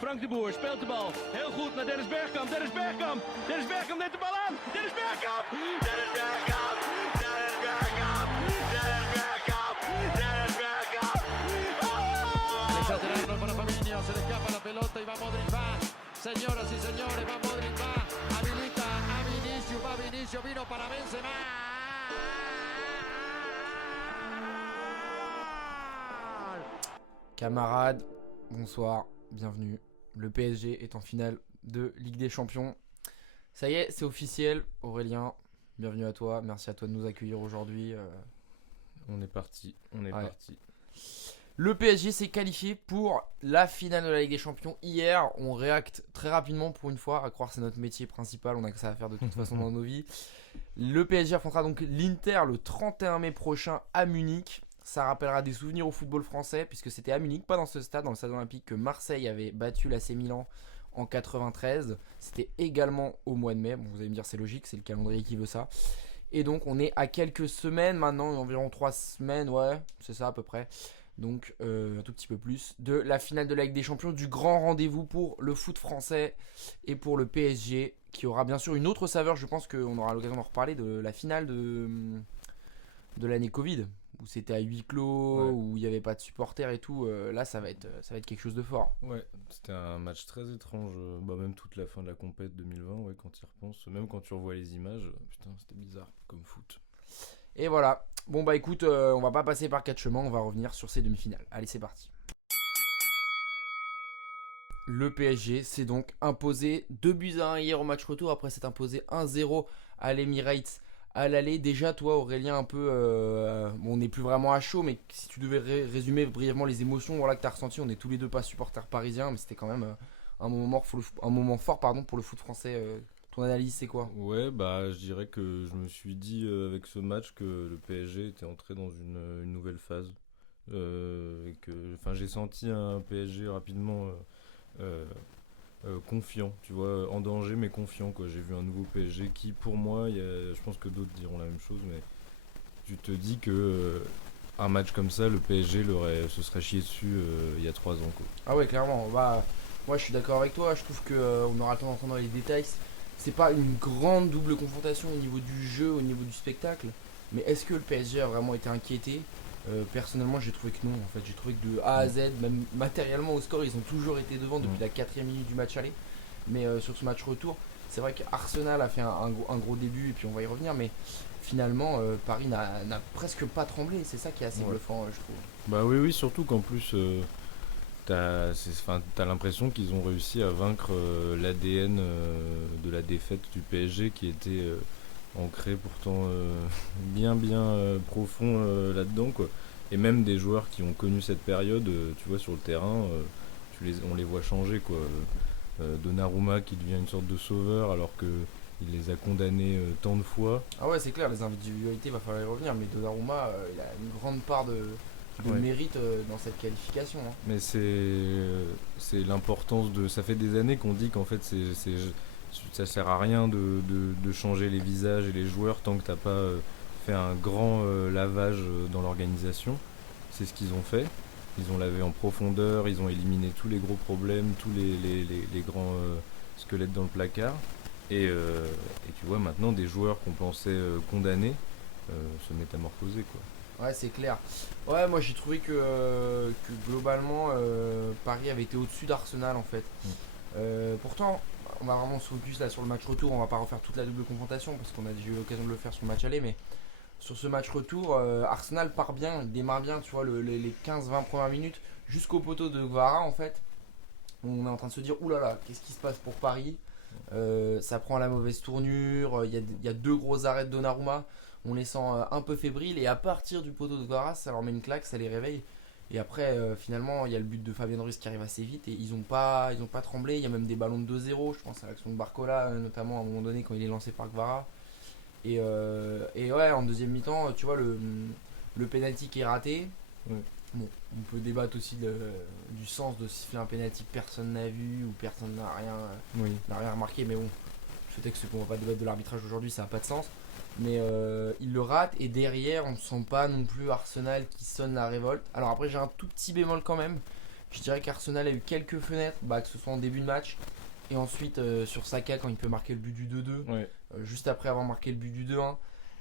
Frank de Boer speelt de bal. Heel goed naar Dennis Bergkamp. Dennis Bergkamp. Dennis Bergkamp neemt de bal aan. Dennis Bergkamp. Dennis Bergkamp. Dennis Bergkamp. Dennis Bergkamp. Dennis Bergkamp. Exagerarlo para Fabinho. Se le escapa la pelota y va Modric. Va. Señoras y señores, va Modric. Va. Habilita a Vinicius. Va Vinicius. Vino para Benzema. Camarades, bonsoir, bienvenue. Le PSG est en finale de Ligue des Champions. Ça y est, c'est officiel. Aurélien, bienvenue à toi. Merci à toi de nous accueillir aujourd'hui. On est parti. Le PSG s'est qualifié pour la finale de la Ligue des Champions. Hier, on réacte très rapidement pour une fois. À croire que c'est notre métier principal. On a que ça à faire de toute façon dans nos vies. Le PSG affrontera donc l'Inter le 31 mai prochain à Munich. Ça rappellera des souvenirs au football français puisque c'était à Munich, pas dans ce stade, dans le stade olympique que Marseille avait battu l'AC Milan en 93. C'était également au mois de mai. Bon, vous allez me dire c'est logique, c'est le calendrier qui veut ça. Et donc on est à quelques semaines maintenant, environ 3 semaines, ouais, c'est ça à peu près. Donc un tout petit peu plus de la finale de la Ligue des Champions, du grand rendez-vous pour le foot français et pour le PSG qui aura bien sûr une autre saveur. Je pense qu'on aura l'occasion d'en reparler de la finale de l'année Covid où c'était à huis clos, ouais, où il n'y avait pas de supporters et tout. Là ça va être quelque chose de fort. Ouais, c'était un match très étrange. Même toute la fin de la compète 2020, ouais, quand tu y repenses, même quand tu revois les images, putain, c'était bizarre comme foot. Et voilà. Bon bah écoute, on va pas passer par 4 chemins, on va revenir sur ces demi-finales. Allez, c'est parti. Le PSG s'est donc imposé 2-1 hier au match retour, après s'être imposé 1-0 à l'Emirates à l'aller. Déjà toi Aurélien, un peu, bon, on n'est plus vraiment à chaud, mais si tu devais résumer brièvement les émotions, voilà, que tu as ressenti, on est tous les deux pas supporters parisiens, mais c'était quand même un moment fort pour le foot français. Ton analyse c'est quoi ? Ouais, je dirais que je me suis dit avec ce match que le PSG était entré dans une nouvelle phase. Et que, j'ai senti un PSG rapidement confiant, tu vois, en danger mais confiant, quoi. J'ai vu un nouveau PSG qui, pour moi, je pense que d'autres diront la même chose, mais tu te dis que un match comme ça, le PSG se serait chié dessus il y a 3 ans, quoi. Ah ouais, clairement. Moi je suis d'accord avec toi, je trouve qu'on aura le temps d'entendre les détails. C'est pas une grande double confrontation au niveau du jeu, au niveau du spectacle, mais est-ce que le PSG a vraiment été inquiété ? Personnellement j'ai trouvé que non, en fait j'ai trouvé que de A à Z, même matériellement au score, ils ont toujours été devant depuis la 4ème minute du match aller, mais sur ce match retour, c'est vrai qu'Arsenal a fait un gros début et puis on va y revenir, mais finalement Paris n'a presque pas tremblé, c'est ça qui est assez bluffant, je trouve. Oui, surtout qu'en plus t'as l'impression qu'ils ont réussi à vaincre l'ADN de la défaite du PSG qui était ancré pourtant bien profond là-dedans, quoi. Et même des joueurs qui ont connu cette période, tu vois, sur le terrain, on les voit changer, quoi. Donnarumma qui devient une sorte de sauveur alors que il les a condamnés tant de fois. Ah ouais, c'est clair, les individualités, il va falloir y revenir, mais Donnarumma, il a une grande part de mérite dans cette qualification, hein. Mais c'est l'importance de... Ça fait des années qu'on dit qu'en fait ça sert à rien de changer les visages et les joueurs tant que t'as pas fait un grand lavage dans l'organisation. C'est ce qu'ils ont fait. Ils ont lavé en profondeur, ils ont éliminé tous les gros problèmes, tous les grands squelettes dans le placard. Et tu vois maintenant des joueurs qu'on pensait condamnés se métamorphoser, quoi. Ouais, c'est clair. Ouais, moi j'ai trouvé que globalement Paris avait été au-dessus d'Arsenal en fait. Pourtant, on va vraiment se focus là sur le match retour, on va pas refaire toute la double confrontation parce qu'on a déjà eu l'occasion de le faire sur le match aller, mais sur ce match retour, Arsenal part bien, il démarre bien, tu vois, les 15-20 premières minutes jusqu'au poteau de Guevara en fait. On est en train de se dire, oulala, qu'est-ce qui se passe pour Paris ? Ça prend la mauvaise tournure, il y a 2 gros arrêts de Donnarumma. On les sent un peu fébriles et à partir du poteau de Guevara, ça leur met une claque, ça les réveille. Et après, finalement, il y a le but de Fabien Ruiz qui arrive assez vite et ils ont pas tremblé. Il y a même des ballons de 2-0, je pense à l'action de Barcola, notamment à un moment donné quand il est lancé par Guevara. Et ouais, en deuxième mi-temps, tu vois, le penalty qui est raté. Bon, on peut débattre aussi du sens de siffler un penalty que personne n'a vu ou personne n'a rien remarqué, mais bon, ce texte qu'on va pas débattre de l'arbitrage aujourd'hui, ça n'a pas de sens. Mais il le rate et derrière on ne sent pas non plus Arsenal qui sonne la révolte. Alors après j'ai un tout petit bémol quand même, Je dirais qu'Arsenal a eu quelques fenêtres, que ce soit en début de match et ensuite sur Saka quand il peut marquer le but du 2-2, juste après avoir marqué le but du 2-1.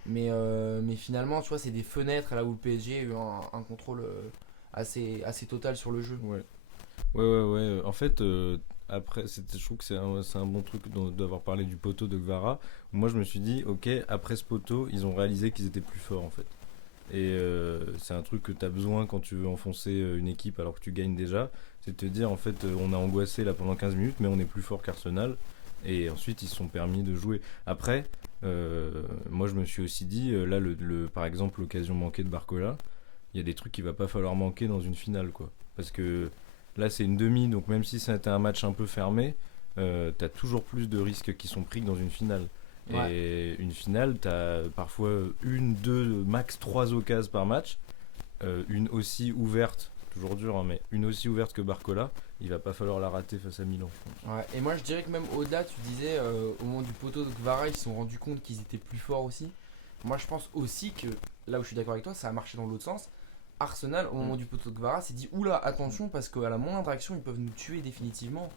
Mais finalement, tu vois, c'est des fenêtres là où le PSG a eu un contrôle assez total sur le jeu. Ouais. En fait, après, je trouve que c'est un bon truc d'avoir parlé du poteau de Kvara. Moi, je me suis dit, ok, après ce poteau, ils ont réalisé qu'ils étaient plus forts en fait. Et c'est un truc que tu as besoin quand tu veux enfoncer une équipe alors que tu gagnes déjà. C'est de te dire, en fait, on a angoissé là pendant 15 minutes, mais on est plus fort qu'Arsenal. Et ensuite, ils se sont permis de jouer. Après, moi, je me suis aussi dit, là, par exemple, l'occasion manquée de Barcola, il y a des trucs qu'il va pas falloir manquer dans une finale, quoi. Parce que là, c'est une demi, donc même si c'était un match un peu fermé, t'as toujours plus de risques qui sont pris que dans une finale. Ouais. Et une finale, t'as parfois une, deux, max 3 occasions par match. Une aussi ouverte, toujours dur, hein, mais une aussi ouverte que Barcola, il va pas falloir la rater face à Milan, je pense. Ouais, et moi je dirais que même au-delà, tu disais au moment du poteau de Kvara, ils se sont rendus compte qu'ils étaient plus forts aussi. Moi je pense aussi que, là où je suis d'accord avec toi, ça a marché dans l'autre sens. Arsenal, au moment du poteau de Kvara, s'est dit oula, attention, parce qu'à la moindre action, ils peuvent nous tuer définitivement.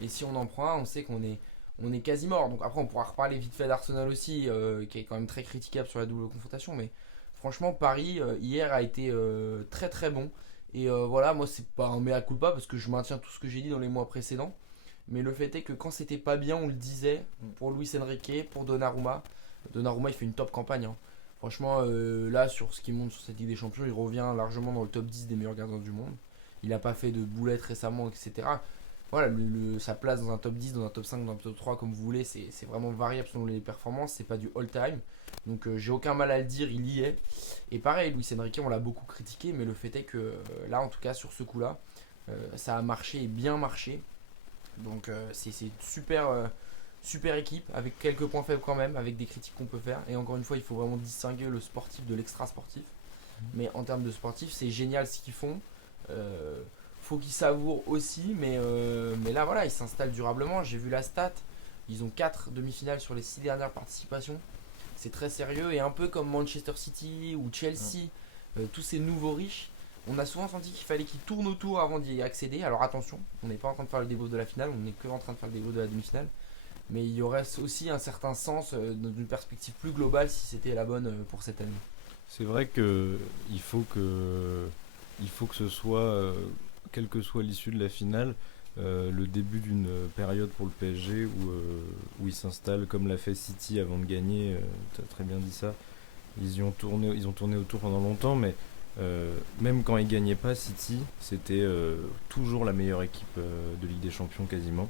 Et si on en prend un, on sait qu'on est quasi mort. Donc après, on pourra reparler vite fait d'Arsenal aussi, qui est quand même très critiquable sur la double confrontation. Mais franchement, Paris, hier, a été très très bon. Et voilà, moi, c'est pas un mea culpa parce que je maintiens tout ce que j'ai dit dans les mois précédents. Mais le fait est que quand c'était pas bien, on le disait pour Luis Enrique, pour Donnarumma. Donnarumma, il fait une top campagne, hein. Franchement, là, sur ce qu'il montre sur cette Ligue des Champions, il revient largement dans le top 10 des meilleurs gardiens du monde. Il n'a pas fait de boulettes récemment, etc. Voilà, sa place dans un top 10, dans un top 5, dans un top 3, comme vous voulez, c'est vraiment variable selon les performances. C'est pas du all-time. Donc, j'ai aucun mal à le dire, il y est. Et pareil, Luis Enrique, on l'a beaucoup critiqué, mais le fait est que là, en tout cas, sur ce coup-là, ça a marché et bien marché. Donc, c'est super équipe, avec quelques points faibles quand même, avec des critiques qu'on peut faire. Et encore une fois, il faut vraiment distinguer le sportif de l'extra sportif. Mais en termes de sportif, c'est génial ce qu'ils font. Faut qu'ils savourent aussi, mais là voilà, ils s'installent durablement. J'ai vu la stat, ils ont 4 demi-finales sur les 6 dernières participations. C'est très sérieux, et un peu comme Manchester City ou Chelsea, tous ces nouveaux riches, on a souvent senti qu'il fallait qu'ils tournent autour avant d'y accéder. Alors attention, on n'est pas en train de faire le débrief de la finale, on n'est que en train de faire le débrief de la demi-finale. Mais il y aurait aussi un certain sens dans une perspective plus globale si c'était la bonne pour cette année. C'est vrai que il faut que ce soit, quelle que soit l'issue de la finale, le début d'une période pour le PSG où il s'installe comme l'a fait City avant de gagner. Tu as très bien dit ça. Ils ont tourné autour pendant longtemps, mais même quand ils gagnaient pas, City, c'était toujours la meilleure équipe de Ligue des Champions quasiment.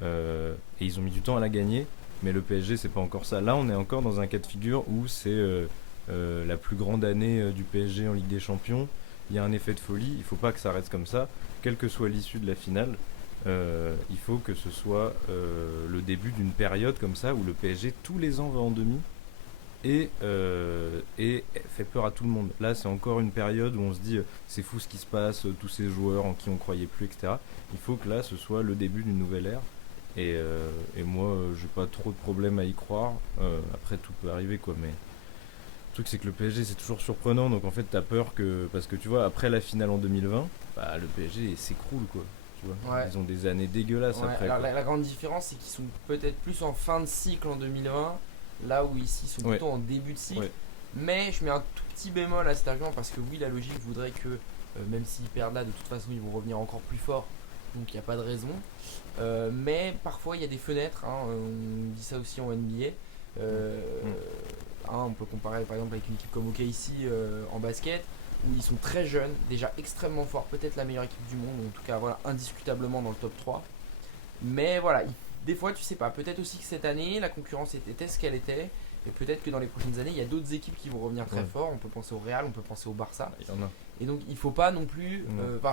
Et ils ont mis du temps à la gagner, mais le PSG c'est pas encore ça. Là on est encore dans un cas de figure où c'est la plus grande année du PSG en Ligue des Champions. Il y a un effet de folie, il faut pas que ça reste comme ça, quelle que soit l'issue de la finale. Il faut que ce soit le début d'une période comme ça où le PSG tous les ans va en demi et fait peur à tout le monde. Là c'est encore une période où on se dit c'est fou ce qui se passe, tous ces joueurs en qui on croyait plus, etc. Il faut que là ce soit le début d'une nouvelle ère. Et moi, j'ai pas trop de problème à y croire. Après, tout peut arriver, quoi. Mais le truc, c'est que le PSG, c'est toujours surprenant. Donc, en fait, t'as peur que. Parce que tu vois, après la finale en 2020, le PSG s'écroule, quoi. Tu vois, Ouais. ils ont des années dégueulasses après. Alors, Quoi. la grande différence, c'est qu'ils sont peut-être plus en fin de cycle en 2020, là où ici, ils sont plutôt en début de cycle. Ouais. Mais je mets un tout petit bémol à cet argument parce que oui, la logique voudrait que, même s'ils perdent là, de toute façon, ils vont revenir encore plus fort. Donc il n'y a pas de raison. Mais parfois il y a des fenêtres, hein, on dit ça aussi en NBA. On peut comparer par exemple avec une équipe comme OKC en basket, où ils sont très jeunes, déjà extrêmement forts, peut-être la meilleure équipe du monde, en tout cas voilà, indiscutablement dans le top 3. Mais voilà, des fois tu sais pas, peut-être aussi que cette année la concurrence était ce qu'elle était. Et peut-être que dans les prochaines années, il y a d'autres équipes qui vont revenir très fort. On peut penser au Real, on peut penser au Barça. Il y en a. Et donc il faut pas non plus,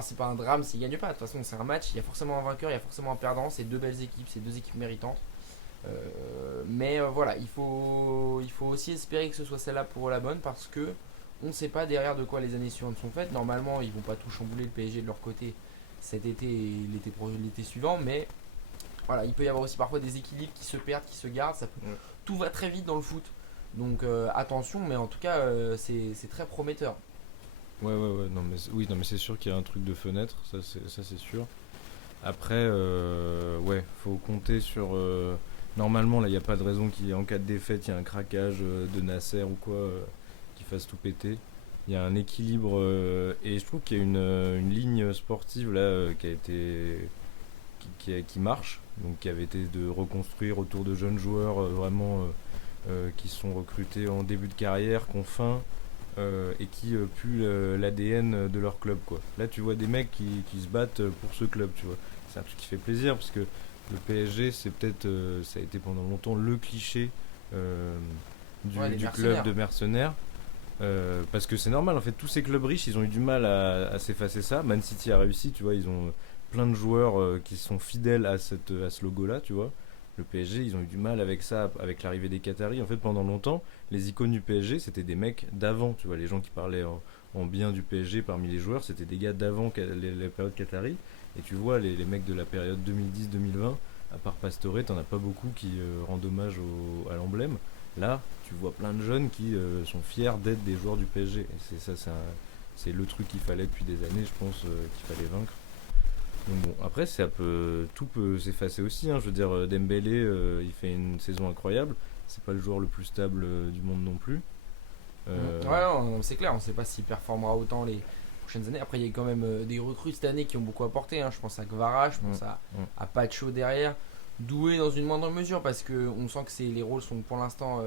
c'est pas un drame s'ils gagnent pas. De toute façon c'est un match, il y a forcément un vainqueur, il y a forcément un perdant. C'est deux belles équipes, c'est deux équipes méritantes. Mais voilà, il faut aussi espérer que ce soit celle-là pour la bonne parce que on ne sait pas derrière de quoi les années suivantes sont faites. Normalement ils vont pas tout chambouler le PSG de leur côté cet été et l'été suivant, mais voilà, il peut y avoir aussi parfois des équilibres qui se perdent, qui se gardent. Tout va très vite dans le foot. Donc attention, mais en tout cas c'est très prometteur. Ouais, non, mais oui, non, mais c'est sûr qu'il y a un truc de fenêtre, ça c'est sûr. Après, ouais, faut compter sur. Normalement, là, il n'y a pas de raison qu'en cas de défaite, il y a un craquage de Nasser ou quoi qui fasse tout péter. Il y a un équilibre et je trouve qu'il y a une ligne sportive là qui a été qui marche, donc qui avait été de reconstruire autour de jeunes joueurs vraiment qui sont recrutés en début de carrière, qui ont faim et qui puent l'ADN de leur club quoi. Là tu vois des mecs qui se battent pour ce club, tu vois. C'est un truc qui fait plaisir parce que le PSG c'est peut-être ça a été pendant longtemps le cliché du club de mercenaires. Parce que c'est normal en fait, tous ces clubs riches ils ont eu du mal à s'effacer ça. Man City a réussi, tu vois, ils ont plein de joueurs qui sont fidèles à ce logo là, tu vois. Le PSG ils ont eu du mal avec ça, avec l'arrivée des Qataris. En fait pendant longtemps les icônes du PSG c'était des mecs d'avant, tu vois, les gens qui parlaient en bien du PSG parmi les joueurs c'était des gars d'avant les périodes Qataris. Et tu vois les mecs de la période 2010-2020, à part Pastore t'en as pas beaucoup qui rendent hommage à l'emblème. Là, tu vois plein de jeunes qui sont fiers d'être des joueurs du PSG. Et c'est le truc qu'il fallait depuis des années, je pense, qu'il fallait vaincre. Donc bon, après, tout peut s'effacer aussi. Hein. Je veux dire, Dembélé, il fait une saison incroyable. C'est pas le joueur le plus stable du monde non plus. Ouais, non, c'est clair, on sait pas s'il performera autant les prochaines années. Après, il y a quand même des recrues cette année qui ont beaucoup apporté. Hein. Je pense à Kvara, je pense à Pacho derrière. Doué dans une moindre mesure parce qu'on sent que les rôles sont pour l'instant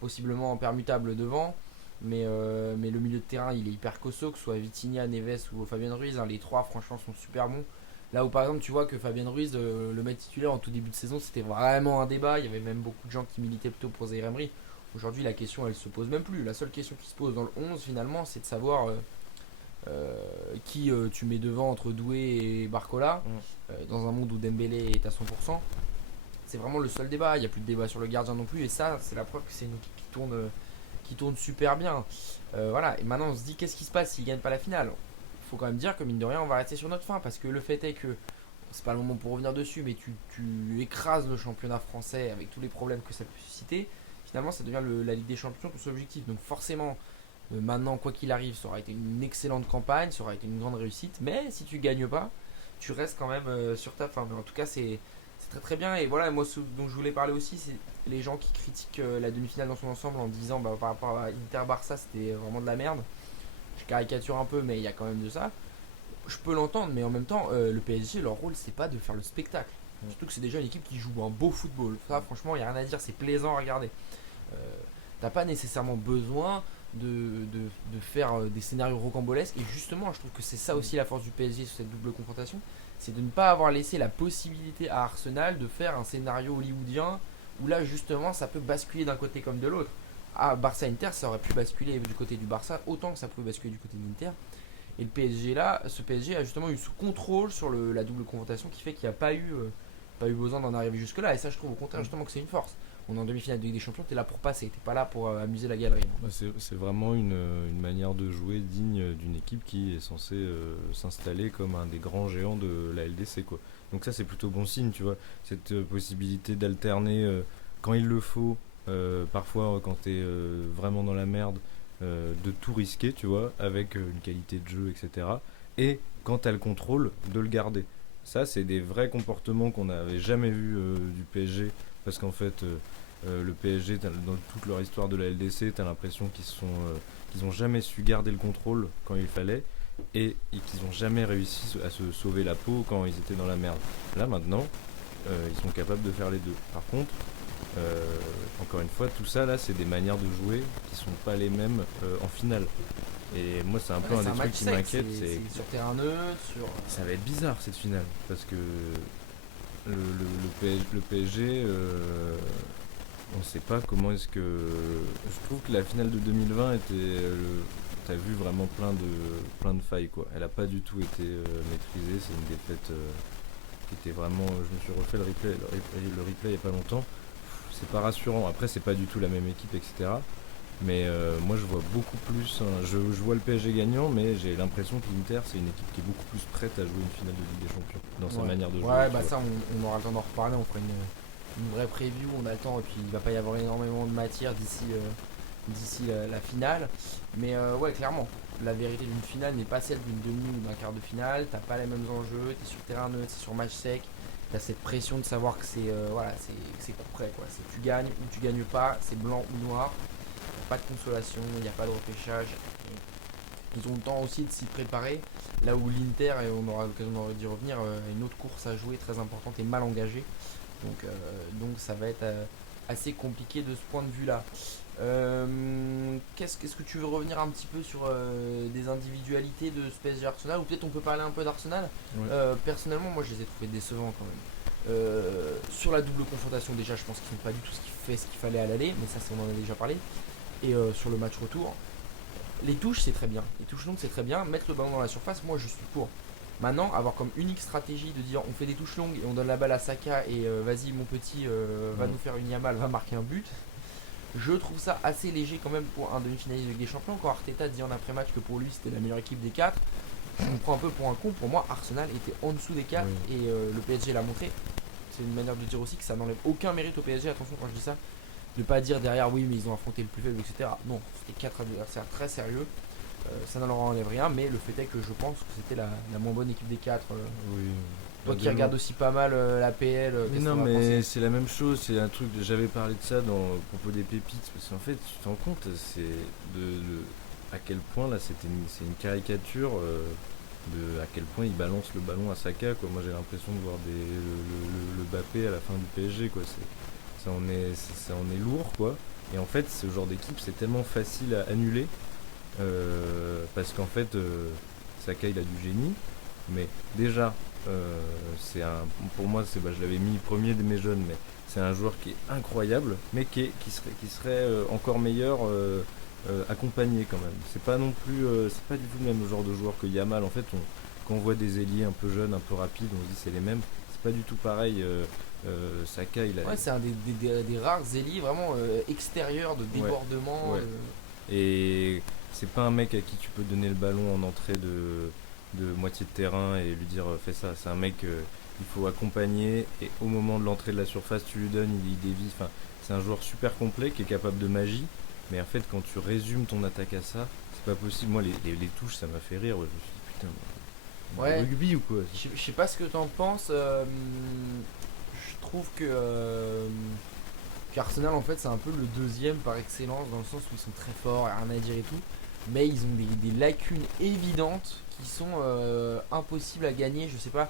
possiblement permutables devant, mais le milieu de terrain il est hyper costaud, que ce soit Vitinha, Neves ou Fabien Ruiz, hein, les trois franchement sont super bons. Là où par exemple tu vois que Fabien Ruiz, le mettre titulaire en tout début de saison c'était vraiment un débat, il y avait même beaucoup de gens qui militaient plutôt pour Zaïre Emery. Aujourd'hui la question elle se pose même plus, la seule question qui se pose dans le 11 finalement c'est de savoir qui tu mets devant entre Doué et Barcola dans un monde où Dembélé est à 100%. C'est vraiment le seul débat, il n'y a plus de débat sur le gardien non plus et ça c'est la preuve que c'est une équipe qui tourne super bien. Voilà, et maintenant on se dit qu'est-ce qui se passe s'il ne gagne pas la finale. Il faut quand même dire que mine de rien on va rester sur notre fin parce que le fait est que c'est pas le moment pour revenir dessus mais tu écrases le championnat français avec tous les problèmes que ça peut susciter. Finalement ça devient la Ligue des Champions tout son objectif, donc forcément maintenant quoi qu'il arrive ça aura été une excellente campagne, ça aura été une grande réussite, mais si tu gagnes pas tu restes quand même sur ta fin. Mais en tout cas c'est très très bien. Et voilà, moi ce dont je voulais parler aussi c'est les gens qui critiquent la demi-finale dans son ensemble en disant par rapport à Inter-Barça c'était vraiment de la merde. Je caricature un peu mais il y a quand même de ça. Je peux l'entendre mais en même temps le PSG leur rôle c'est pas de faire le spectacle. Surtout que c'est déjà une équipe qui joue un beau football. Ça franchement il n'y a rien à dire, c'est plaisant à regarder. T'as pas nécessairement besoin de faire des scénarios rocambolesques et justement je trouve que c'est ça aussi la force du PSG sur cette double confrontation, c'est de ne pas avoir laissé la possibilité à Arsenal de faire un scénario hollywoodien où là justement ça peut basculer d'un côté comme de l'autre. À Barça-Inter ça aurait pu basculer du côté du Barça autant que ça pouvait basculer du côté de l'Inter, et le PSG là, ce PSG a justement eu ce contrôle sur la double confrontation qui fait qu'il n'y a pas eu besoin d'en arriver jusque là, et ça je trouve au contraire justement que c'est une force. On est en demi-finale de Ligue des Champions, t'es là pour passer, t'es pas là pour amuser la galerie. Bah, c'est vraiment une manière de jouer digne d'une équipe qui est censée s'installer comme un des grands géants de la LDC quoi. Donc ça c'est plutôt bon signe, tu vois, cette possibilité d'alterner quand il le faut, parfois quand t'es vraiment dans la merde, de tout risquer, tu vois, avec une qualité de jeu, etc. Et quand t'as le contrôle, de le garder. Ça c'est des vrais comportements qu'on n'avait jamais vu du PSG, parce qu'en fait le PSG dans toute leur histoire de la LDC t'as l'impression qu'ils ont jamais su garder le contrôle quand il fallait et qu'ils ont jamais réussi à se sauver la peau quand ils étaient dans la merde. Là maintenant ils sont capables de faire les deux. Par contre encore une fois tout ça là c'est des manières de jouer qui sont pas les mêmes en finale. Et moi c'est un peu un des trucs qui m'inquiète, c'est sur terrain neutre, ça va être bizarre cette finale parce que le PSG on sait pas comment est-ce que. Je trouve que la finale de 2020 était. T'as vu vraiment plein de failles quoi. Elle a pas du tout été maîtrisée. C'est une défaite qui était vraiment. Je me suis refait le replay il y a pas longtemps. C'est pas rassurant. Après c'est pas du tout la même équipe etc. Mais moi je vois beaucoup plus. Je vois le PSG gagnant, mais j'ai l'impression que l'Inter c'est une équipe qui est beaucoup plus prête à jouer une finale de Ligue des Champions dans sa manière de jouer. Ouais bah ça on aura le temps d'en reparler. On fera une vraie preview, on a le temps et puis il va pas y avoir énormément de matière d'ici la finale, mais ouais clairement la vérité d'une finale n'est pas celle d'une demi ou d'un quart de finale. T'as pas les mêmes enjeux, t'es sur terrain neutre, c'est sur match sec. T'as cette pression de savoir que c'est voilà, c'est coup près quoi. C'est tu gagnes ou tu gagnes pas, c'est blanc ou noir. Pas de consolation, il n'y a pas de repêchage. Ils ont le temps aussi de s'y préparer. Là où l'Inter, et on aura l'occasion d'y revenir, a une autre course à jouer très importante et mal engagée. Donc ça va être assez compliqué de ce point de vue là. Qu'est-ce que tu veux revenir un petit peu sur des individualités de ce PSG Arsenal, ou peut-être on peut parler un peu d'Arsenal. Ouais. Personnellement moi je les ai trouvés décevants quand même. Sur la double confrontation déjà je pense qu'ils n'ont pas du tout ce qu'il fallait à l'aller, mais ça on en a déjà parlé. Et sur le match retour, les touches c'est très bien, les touches longues c'est très bien, mettre le ballon dans la surface, moi je suis pour. Maintenant, avoir comme unique stratégie de dire on fait des touches longues et on donne la balle à Saka et vas-y mon petit va nous faire une Yamal, va marquer un but. Je trouve ça assez léger quand même pour un demi-finaliste de Ligue des Champions. Quand Arteta dit en après-match que pour lui c'était la meilleure équipe des 4, je me prends un peu pour un con. Pour moi Arsenal était en dessous des 4 Oui. et le PSG l'a montré. C'est une manière de dire aussi que ça n'enlève aucun mérite au PSG, attention quand je dis ça. Ne pas dire derrière oui mais ils ont affronté le plus faible etc. Non, c'était 4 adversaires très sérieux. Ça ne leur enlève rien, mais le fait est que je pense que c'était la moins bonne équipe des 4. Oui. Toi qui regardes aussi pas mal la PL, Mais qu'est-ce non, que t'en as mais pensé c'est la même chose, c'est un truc, j'avais parlé de ça dans au propos des pépites, parce qu'en fait, tu te rends compte, c'est à quel point là c'est une caricature de à quel point il balance le ballon à Saka, quoi. Moi j'ai l'impression de voir le Mbappé à la fin du PSG, quoi. Ça en est lourd, quoi. Et en fait, ce genre d'équipe, c'est tellement facile à annuler, parce qu'en fait, Saka il a du génie, mais déjà. Pour moi, je l'avais mis premier de mes jeunes, mais c'est un joueur qui est incroyable, mais qui serait encore meilleur accompagné quand même. C'est pas non plus, c'est pas du tout le même genre de joueur que Yamal. En fait, quand on voit des ailiers un peu jeunes, un peu rapides, on se dit c'est les mêmes. C'est pas du tout pareil. Saka, il a. Ouais, c'est un des rares ailiers vraiment extérieurs de débordement. Ouais. Et c'est pas un mec à qui tu peux donner le ballon en entrée de moitié de terrain et lui dire fais ça. C'est un mec il faut accompagner, et au moment de l'entrée de la surface tu lui donnes, il dévie. Enfin, c'est un joueur super complet qui est capable de magie, mais en fait quand tu résumes ton attaque à ça, c'est pas possible. Moi les touches ça m'a fait rire, ouais. Je me suis dit putain, Ouais. rugby ou quoi. Je sais pas ce que t'en penses. Je trouve qu'Arsenal en fait c'est un peu le deuxième par excellence dans le sens où ils sont très forts, rien à dire et tout, mais ils ont des lacunes évidentes qui sont impossibles à gagner. Je sais pas.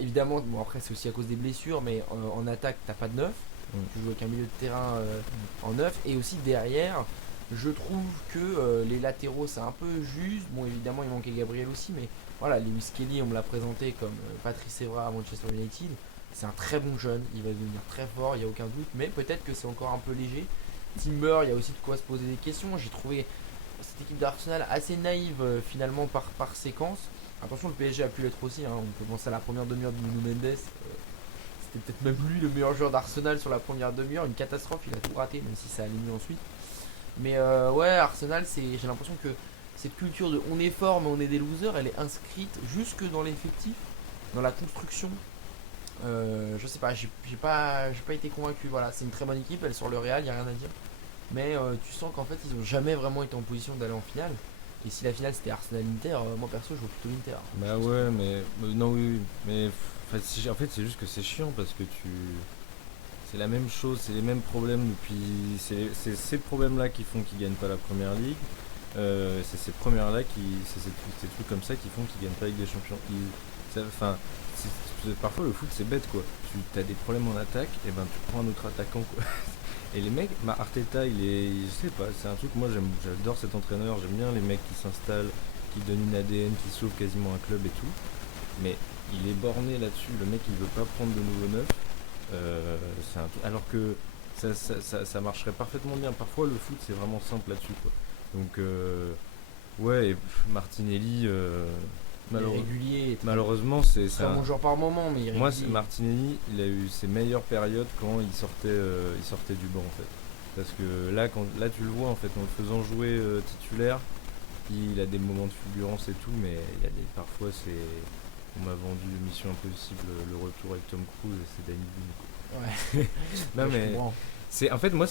Évidemment, bon après c'est aussi à cause des blessures, mais en attaque t'as pas de neuf. Tu joues avec un milieu de terrain en neuf, et aussi derrière. Je trouve que les latéraux c'est un peu juste. Bon évidemment il manquait Gabriel aussi, mais voilà, Lewis Kelly on me l'a présenté comme Patrice Evra à Manchester United. C'est un très bon jeune, il va devenir très fort, il n'y a aucun doute, mais peut-être que c'est encore un peu léger. Timber, il y a aussi de quoi se poser des questions. J'ai trouvé cette équipe d'Arsenal assez naïve finalement par séquence. Attention, le PSG a pu l'être aussi, hein. On peut penser à la première demi-heure de Nuno Mendes. C'était peut-être même lui le meilleur joueur d'Arsenal sur la première demi-heure, une catastrophe, il a tout raté, même si ça a aligné ensuite. Mais ouais, Arsenal, j'ai l'impression que cette culture de on est fort mais on est des losers, elle est inscrite jusque dans l'effectif, dans la construction. Je sais pas, j'ai pas été convaincu. Voilà, c'est une très bonne équipe, elle est sur le Real, y a rien à dire. Mais tu sens qu'en fait, ils ont jamais vraiment été en position d'aller en finale. Et si la finale c'était Arsenal-Inter, moi perso, je vois plutôt l'Inter. Bah ouais, mais non, oui, mais en fait c'est juste que c'est chiant parce que c'est la même chose, c'est les mêmes problèmes depuis. C'est ces problèmes-là qui font qu'ils gagnent pas la première ligue. C'est ces premières-là c'est ces trucs comme ça qui font qu'ils gagnent pas la Ligue des Champions. Parfois le foot c'est bête, quoi. Tu as des problèmes en attaque, et ben tu prends un autre attaquant, quoi. Et les mecs, Arteta, je sais pas, c'est un truc, moi j'adore cet entraîneur, j'aime bien les mecs qui s'installent, qui donnent une ADN, qui sauvent quasiment un club et tout. Mais il est borné là-dessus, le mec il veut pas prendre de nouveaux neufs. Alors que ça marcherait parfaitement bien. Parfois le foot c'est vraiment simple là-dessus, quoi. Donc ouais, et Martinelli, malheureusement c'est un bon joueur par moment, mais moi Martinelli il a eu ses meilleures périodes quand il sortait du banc, en fait. Parce que là tu le vois, en fait, en le faisant jouer titulaire, il a des moments de fulgurance et tout, mais parfois On m'a vendu Mission Impossible, le retour avec Tom Cruise et c'est Danny Boone, quoi. Ouais. Non Ouais, je mais comprends. c'est en fait moi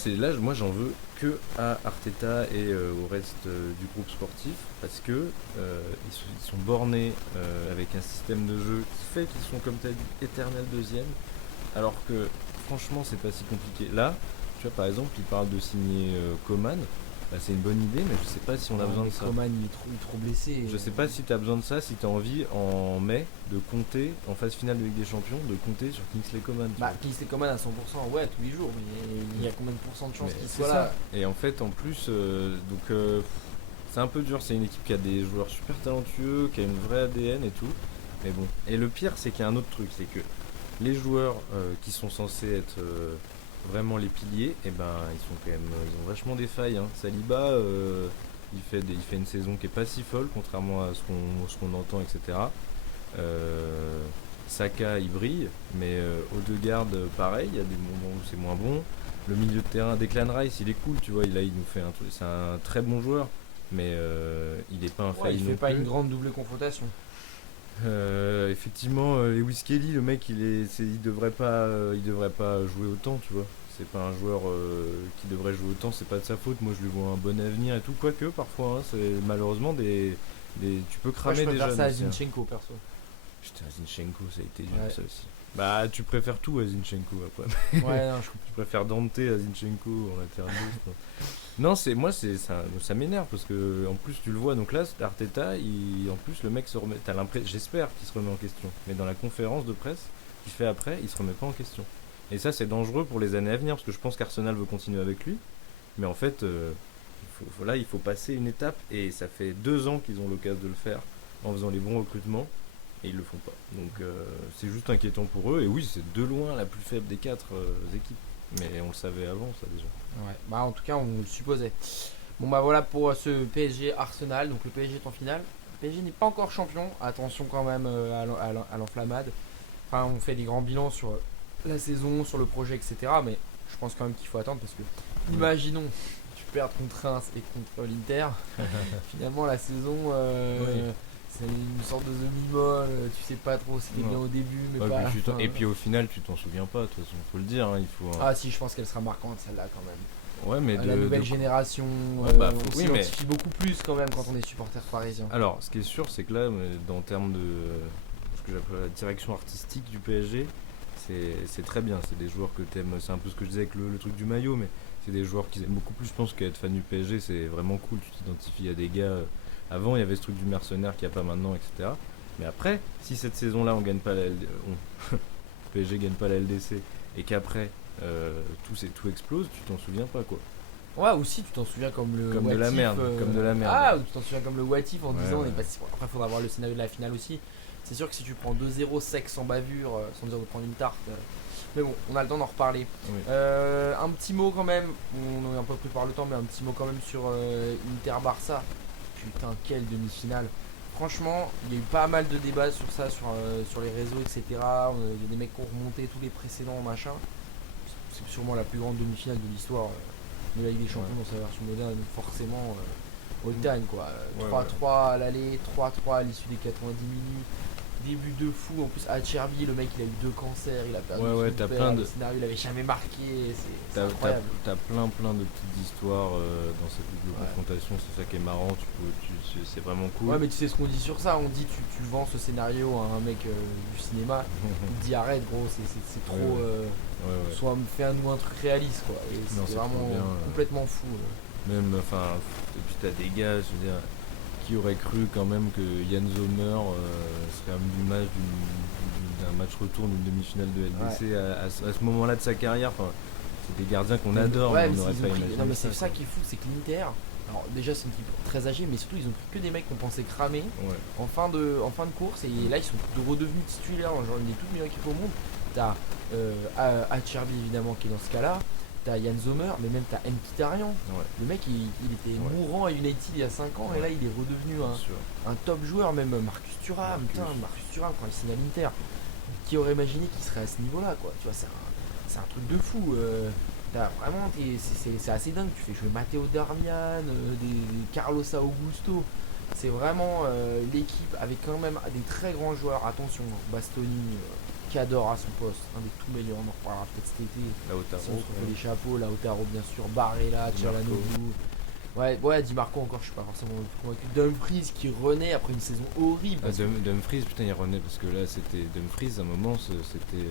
j'en veux que à Arteta et au reste du groupe sportif parce que ils sont bornés avec un système de jeu qui fait qu'ils sont comme t'as dit éternel deuxième alors que franchement c'est pas si compliqué. Là tu vois par exemple ils parlent de signer Coman, bah, c'est une bonne idée mais je sais pas si on a besoin de ça. Coman, il est trop blessé. Je sais pas si t'as besoin de ça, si t'as envie en mai de compter en phase finale de Ligue des Champions, de compter sur Kingsley Coman. Tu Bah, vois. Kingsley Coman à 100%, ouais, tous les jours, mais il y a combien de pourcents de chances Mais qu'il c'est soit ça. là? Et en fait, en plus, c'est un peu dur. C'est une équipe qui a des joueurs super talentueux, qui a une vraie ADN et tout. Mais bon. Et le pire, c'est qu'il y a un autre truc, c'est que les joueurs qui sont censés être vraiment les piliers, et ben, ils ont vachement des failles. Hein. Saliba, il fait une saison qui est pas si folle, contrairement à ce qu'on entend, etc. Saka il brille, mais Odegaard pareil, il y a des moments où c'est moins bon. Le milieu de terrain, Declan Rice il est cool, tu vois, il nous fait un truc, c'est un très bon joueur, mais il est pas Ouais, infaillible il fait non pas plus. une grande double confrontation. Effectivement, Lewis Kelly, le mec il devrait pas jouer autant, tu vois. C'est pas un joueur qui devrait jouer autant, c'est pas de sa faute. Moi je lui vois un bon avenir et tout, quoique parfois hein, c'est malheureusement tu peux Moi, cramer je des préfère jeunes. ça à aussi, hein. Zinchenko, perso. Putain, Zinchenko, ça a été dur Ouais. ça aussi. Bah, tu préfères tout à Zinchenko après. Ouais, non, Tu préfères Dante à Zinchenko en latéral gauche. Quoi. Non, ça m'énerve parce que en plus tu le vois. Donc là, Arteta, en plus le mec se remet. J'espère qu'il se remet en question. Mais dans la conférence de presse qu'il fait après, il se remet pas en question. Et ça, c'est dangereux pour les années à venir parce que je pense qu'Arsenal veut continuer avec lui. Mais en fait, il faut passer une étape et ça fait 2 ans qu'ils ont l'occasion de le faire en faisant les bons recrutements. Et ils le font pas. Donc c'est juste inquiétant pour eux. Et oui, c'est de loin la plus faible des 4 équipes. Mais on le savait avant, ça déjà. Ouais, bah en tout cas, on le supposait. Bon, bah voilà pour ce PSG Arsenal. Donc le PSG est en finale. Le PSG n'est pas encore champion. Attention quand même à l'enflammade. Enfin, on fait des grands bilans sur la saison, sur le projet, etc. Mais je pense quand même qu'il faut attendre parce que, imaginons, tu perds contre Reims et contre l'Inter. Finalement, la saison. Oui. C'est une sorte de demi-molle, tu sais pas trop si t'es bien au début, mais Ouais, pas à la puis fin. et puis au final, tu t'en souviens pas, de toute façon, faut le dire. Hein, il faut, Ah si, je pense qu'elle sera marquante celle-là quand même. ouais, mais La nouvelle génération, bah, on oui, mais- s'identifie beaucoup plus quand même quand on est supporter parisien. Alors, ce qui est sûr, c'est que là, en termes de ce que j'appelle la direction artistique du PSG, c'est très bien. C'est des joueurs que t'aimes. C'est un peu ce que je disais avec le truc du maillot, mais c'est des joueurs qu'ils aiment beaucoup plus, je pense, qu'être fan du PSG. C'est vraiment cool. Tu t'identifies à des gars. Avant, il y avait ce truc du mercenaire qu'il n'y a pas maintenant, etc. Mais après, si cette saison-là, on gagne pas PSG gagne pas la LDC et qu'après tout explose, tu t'en souviens pas quoi. Ouais, aussi tu t'en souviens comme le Comme what de la if, merde, comme de la merde. Ah, ou tu t'en souviens comme le what if en Ouais, disant on est ouais. passé. Après, faudra voir le scénario de la finale aussi. C'est sûr que si tu prends 2-0 sec sans bavure, sans dire de prendre une tarte. Mais bon, on a le temps d'en reparler. Oui. Un petit mot quand même, on est un peu pris par le temps, mais un petit mot quand même sur Inter-Barça. Putain, quelle demi-finale. Franchement, il y a eu pas mal de débats sur ça, sur les réseaux, etc. Il y a des mecs qui ont remonté tous les précédents, machin. C'est sûrement la plus grande demi-finale de l'histoire de la Ligue des Champions dans sa version moderne, donc forcément all time quoi. Ouais, 3-3 à l'aller, 3-3 à l'issue des 90 minutes. Début de fou, en plus Acerbi, le mec il a eu 2 cancers, il a perdu Ouais, son t'as père, plein le de- scénario il avait jamais marqué, c'est T'as incroyable. plein de petites histoires dans cette double Ouais. confrontation, c'est ça qui est marrant, c'est vraiment cool. Ouais, mais tu sais ce qu'on dit sur ça, on dit tu vends ce scénario à un mec du cinéma, il dit arrête gros, c'est trop. Ouais. Soit fais un nous un truc réaliste quoi. Et Non, c'est c'est vraiment trop bien, complètement fou. Même, enfin, et puis t'as des gars, je veux dire, qui aurait cru quand même que Jan Sommer serait homme du match d'un match retour d'une demi-finale de LDC à ce moment-là de sa carrière. Enfin, c'est des gardiens qu'on adore, Ouais, mais mais on n'aurait ils pas ont pris- imaginé non mais c'est ça quoi. qui est fou, c'est que l'Inter, alors déjà c'est une équipe très âgée, mais surtout ils ont pris que des mecs qu'on pensait cramer Ouais. en fin de course, et là ils sont redevenus titulaires dans genre une des toutes meilleures équipes au monde. T'as Acerbi évidemment qui est dans ce cas-là, t'as Jan Sommer, mais même t'as Mkhitaryan. Ouais. Le mec il était Ouais. mourant à United il y a 5 ans, et là il est redevenu Bien sûr. un top joueur, même Marcus Thuram. Marcus. Putain, Marcus Thuram quand il signe à l'Inter, qui aurait imaginé qu'il serait à ce niveau-là quoi. Tu vois, c'est un truc de fou. Vraiment, c'est assez dingue. Tu fais jouer Matteo Darmian, des Carlos Augusto. C'est vraiment l'équipe avec quand même des très grands joueurs. Attention, Bastoni, qui adore à son poste, un des tout meilleurs, on en reparlera peut-être cet été. Lautaro, Si on se ouais. fait les chapeaux, Lautaro bien sûr, Barella, Di Marco. Cialanoglu. Ouais, Di Marco encore, je suis pas forcément convaincu. Dumfries qui renaît après une saison horrible. parce que- Dumfries, putain, il renaît parce que là, c'était Dumfries, à un moment, c'était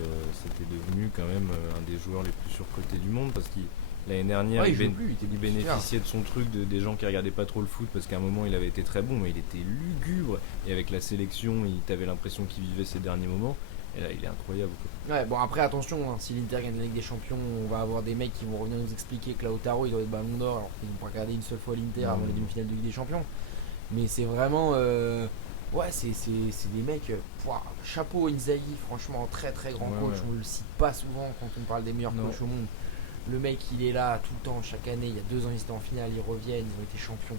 devenu quand même un des joueurs les plus surcotés du monde parce qu'il l'année dernière, Ouais, il, il joue plus, il était il titulaire. bénéficiait de son truc des gens qui regardaient pas trop le foot parce qu'à un moment, il avait été très bon, mais il était lugubre et avec la sélection, t'avais l'impression qu'il vivait ses derniers moments. Et là, il est incroyable, quoi. Ouais, bon après attention, hein, si l'Inter gagne la Ligue des Champions, on va avoir des mecs qui vont revenir nous expliquer que Lautaro il doit être ballon d'or alors qu'ils n'ont pas regardé une seule fois l'Inter Non, avant les non. demi-finales de Ligue des Champions. Mais c'est vraiment... ouais, c'est des mecs... pouah, chapeau Inzaghi, franchement, très très grand Ouais, coach. ouais. On le cite pas souvent quand on parle des meilleurs Non. coachs au monde. Le mec il est là tout le temps, chaque année, il y a 2 ans ils étaient en finale, ils reviennent, ils ont été champions.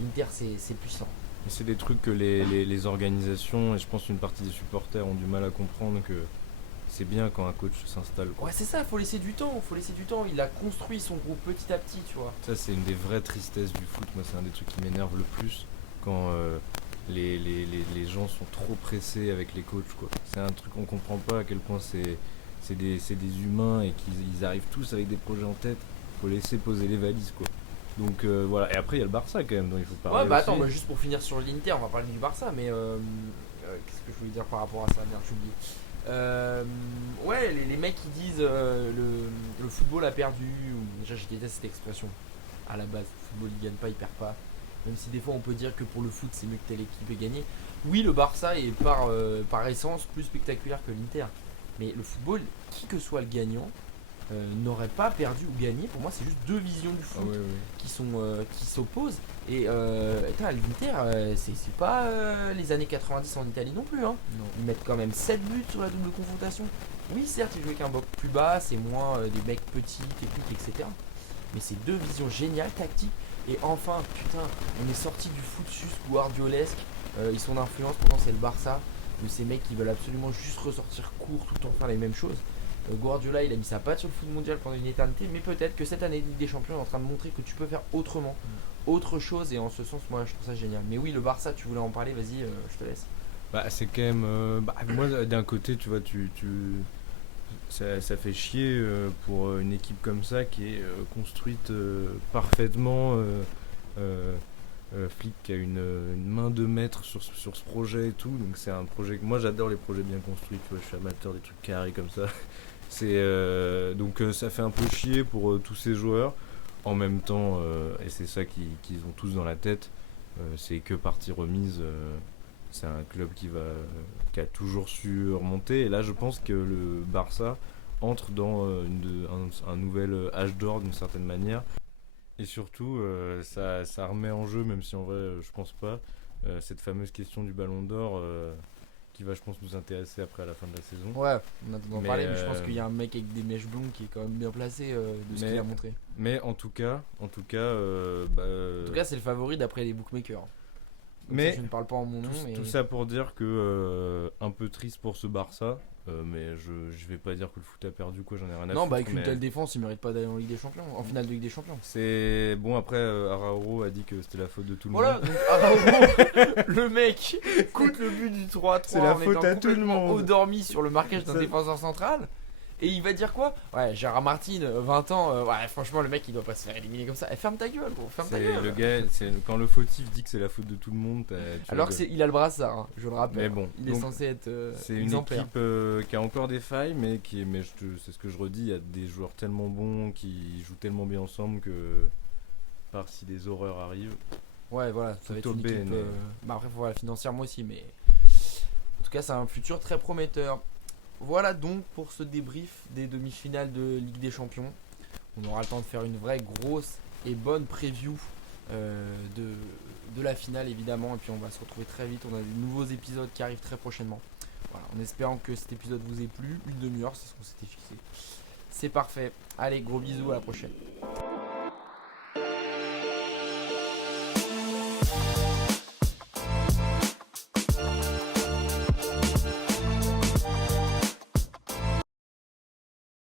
L'Inter c'est puissant. Et c'est des trucs que les organisations et je pense une partie des supporters ont du mal à comprendre que c'est bien quand un coach s'installe, quoi. Ouais c'est ça, faut laisser du temps, il a construit son groupe petit à petit, tu vois. Ça, c'est une des vraies tristesses du foot. Moi, c'est un des trucs qui m'énerve le plus quand les gens sont trop pressés avec les coachs, quoi. C'est un truc, on comprend pas à quel point c'est des humains et qu'ils arrivent tous avec des projets en tête. Faut laisser poser les valises, quoi. Donc voilà. Et après, il y a le Barça quand même dont il faut parler. Ouais, bah aussi. attends, juste pour finir sur l'Inter, on va parler du Barça, mais qu'est-ce que je voulais dire par rapport à ça? Merde, j'ai oublié. Ouais, les mecs qui disent le football a perdu, ou déjà je déteste cette expression. À la base, le football il gagne pas, il perd pas. Même si des fois on peut dire que pour le foot c'est mieux que telle équipe ait gagné. Oui, le Barça est par essence plus spectaculaire que l'Inter. Mais le football, qui que soit le gagnant, n'aurait pas perdu ou gagné. Pour moi, c'est juste deux visions du Ah foot ouais, ouais. qui s'opposent. Et putain, l'Inter, c'est pas les années 90 en Italie non plus. Hein. Non. Ils mettent quand même 7 buts sur la double confrontation. Oui, certes, ils jouent avec un bloc plus bas, c'est moins des mecs petits, techniques, etc. Mais c'est deux visions géniales, tactiques. Et enfin, putain, on est sorti du foot juste guardiolesque. Ils sont d'influence, pourtant c'est le Barça. De ces mecs qui veulent absolument juste ressortir court tout le temps faire les mêmes choses. Guardiola il a mis sa patte sur le foot mondial pendant une éternité, mais peut-être que cette année Ligue des Champions est en train de montrer que tu peux faire autrement, autre chose, et en ce sens moi je trouve ça génial. Mais oui, le Barça, tu voulais en parler, vas-y, je te laisse. Bah, c'est quand même. Moi, d'un côté, tu vois, ça fait chier pour une équipe comme ça qui est construite parfaitement. Flick qui a une main de maître sur ce projet et tout, donc c'est un projet que moi j'adore, les projets bien construits, tu vois, je suis amateur des trucs carrés comme ça. C'est donc ça fait un peu chier pour tous ces joueurs. En même temps, et c'est ça qu'ils ont tous dans la tête, c'est que partie remise. C'est un club qui a toujours su remonter. Et là, je pense que le Barça entre dans un nouvel âge d'or d'une certaine manière. Et surtout, ça remet en jeu, même si en vrai, je pense pas, cette fameuse question du Ballon d'Or qui va, je pense, nous intéresser après à la fin de la saison. Ouais, on a d'en Mais, parler, mais je pense qu'il y a un mec avec des mèches blondes qui est quand même bien placé de ce mais- qu'il a montré. Mais en tout cas, En tout cas, c'est le favori d'après les bookmakers. Donc mais ça, je ne parle pas en mon nom, mais tout ça pour dire que un peu triste pour ce Barça, mais je vais pas dire que le foot a perdu, quoi, j'en ai rien à non, foutre. bah avec une mais telle défense, il mérite pas d'aller en Ligue des Champions, en finale de Ligue des Champions. c'est bon. Après, Araujo a dit que c'était la faute de tout le Voilà, monde. donc Araujo, le mec coûte le but du 3-3 C'est la en faute étant à tout le complètement monde. endormi sur le marquage d'un Ça- défenseur central. Et il va dire quoi? Ouais, Gérard Martin, 20 ans, ouais, franchement, le mec il doit pas se faire éliminer comme ça. Eh, ferme ta gueule, gros, ferme ta C'est gueule. le gars, quand le fautif dit que c'est la faute de tout le monde. Alors il a le brassard, hein, je le rappelle. Mais bon, il est donc, censé être c'est une exemplaire. équipe qui a encore des failles, mais c'est ce que je redis, il y a des joueurs tellement bons qui jouent tellement bien ensemble que, par si des horreurs arrivent. Ouais, voilà, ça va être Tutto une équipe. bene. Bah après, faut voir financièrement aussi, mais en tout cas, c'est un futur très prometteur. Voilà donc pour ce débrief des demi-finales de Ligue des Champions. On aura le temps de faire une vraie grosse et bonne preview de la finale évidemment, et puis on va se retrouver très vite. On a des nouveaux épisodes qui arrivent très prochainement. Voilà, en espérant que cet épisode vous ait plu. Une demi-heure, c'est ce qu'on s'était fixé. C'est parfait. Allez, gros bisous, à la prochaine.